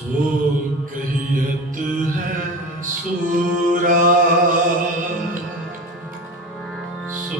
ਸੋ ਕਹੀਤ ਹੈ ਸੂਰਾ। ਸੋ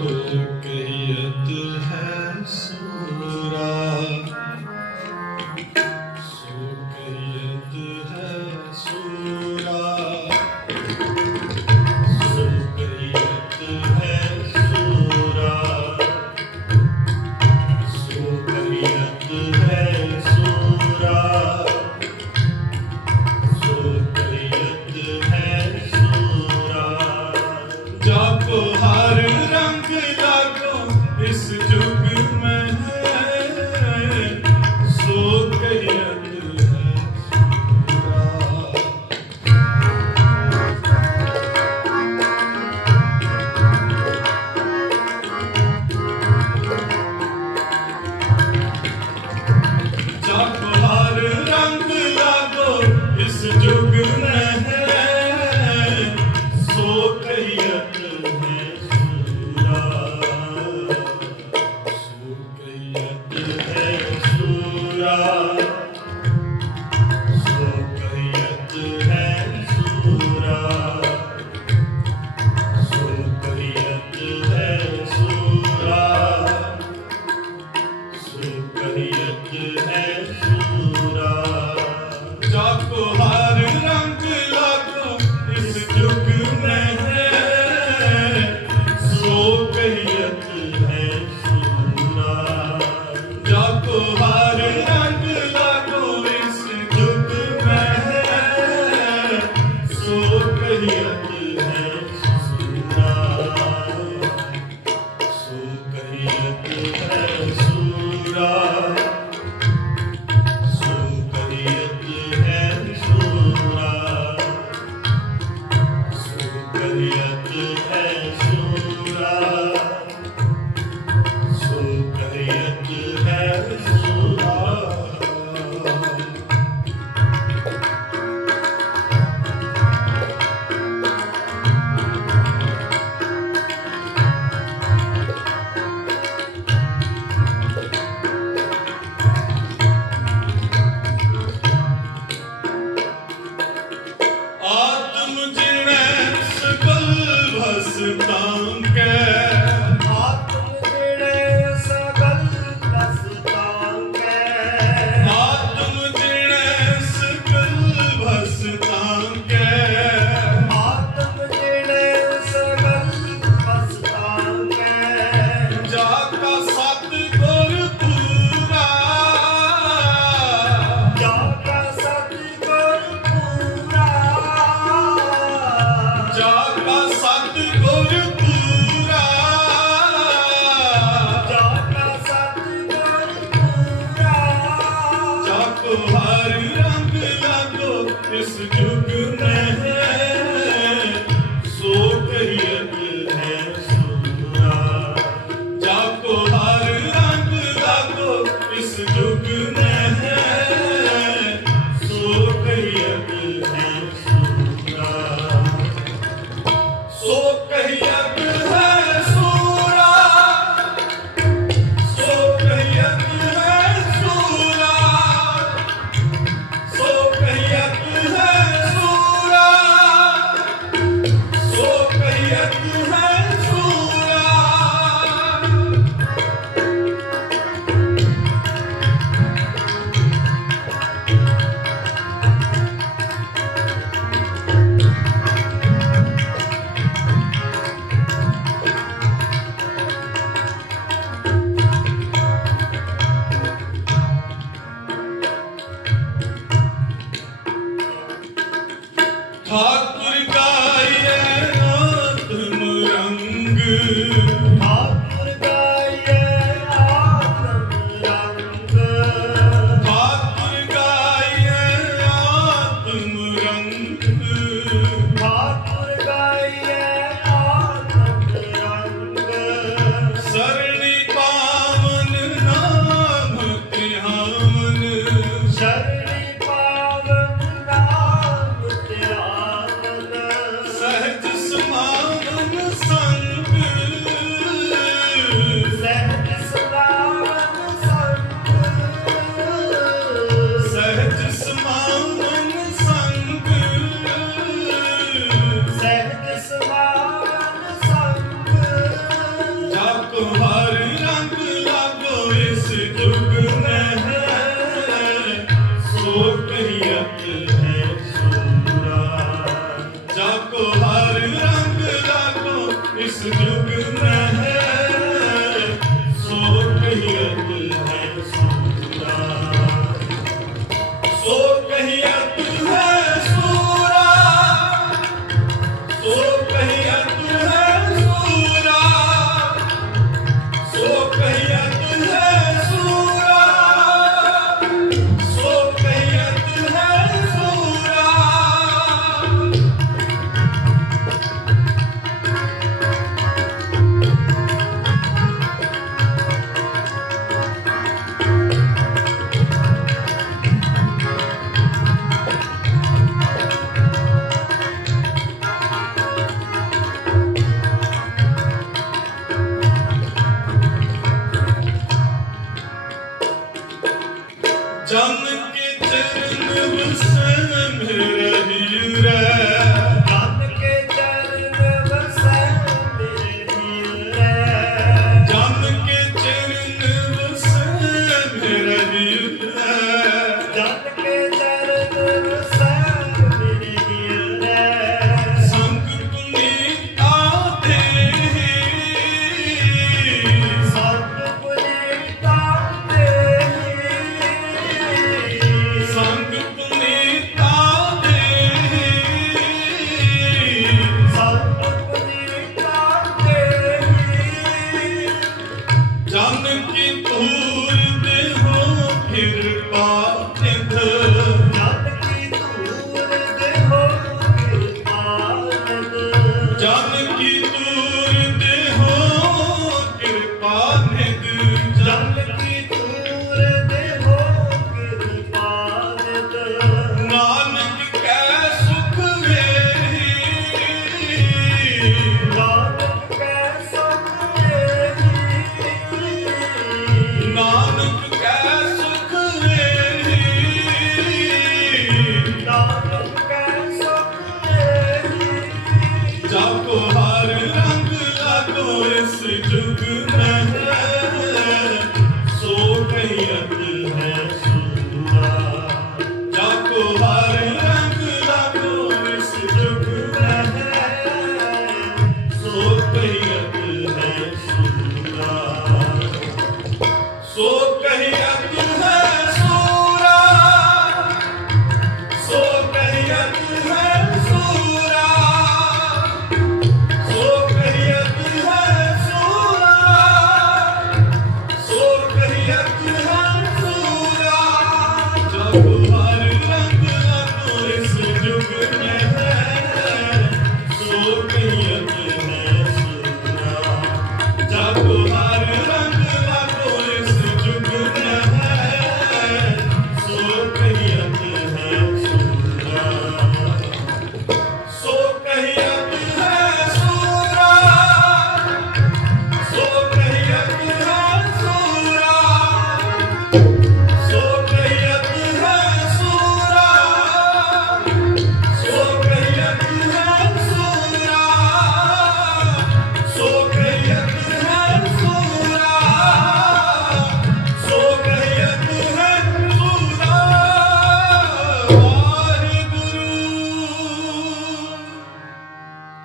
Christ. ਠਾਕੁਰ ਕਾ ਇਹ ਆਤਮ ਰੰਗ ਠਾਕੁਰ ਕਾ ਇਹ ਆਤਮ ਰੰਗ ਠਾਕੁਰ ਕਾ ਇਹ ਆਤਮ ਰੰਗ ਕੇ ਚਰਨ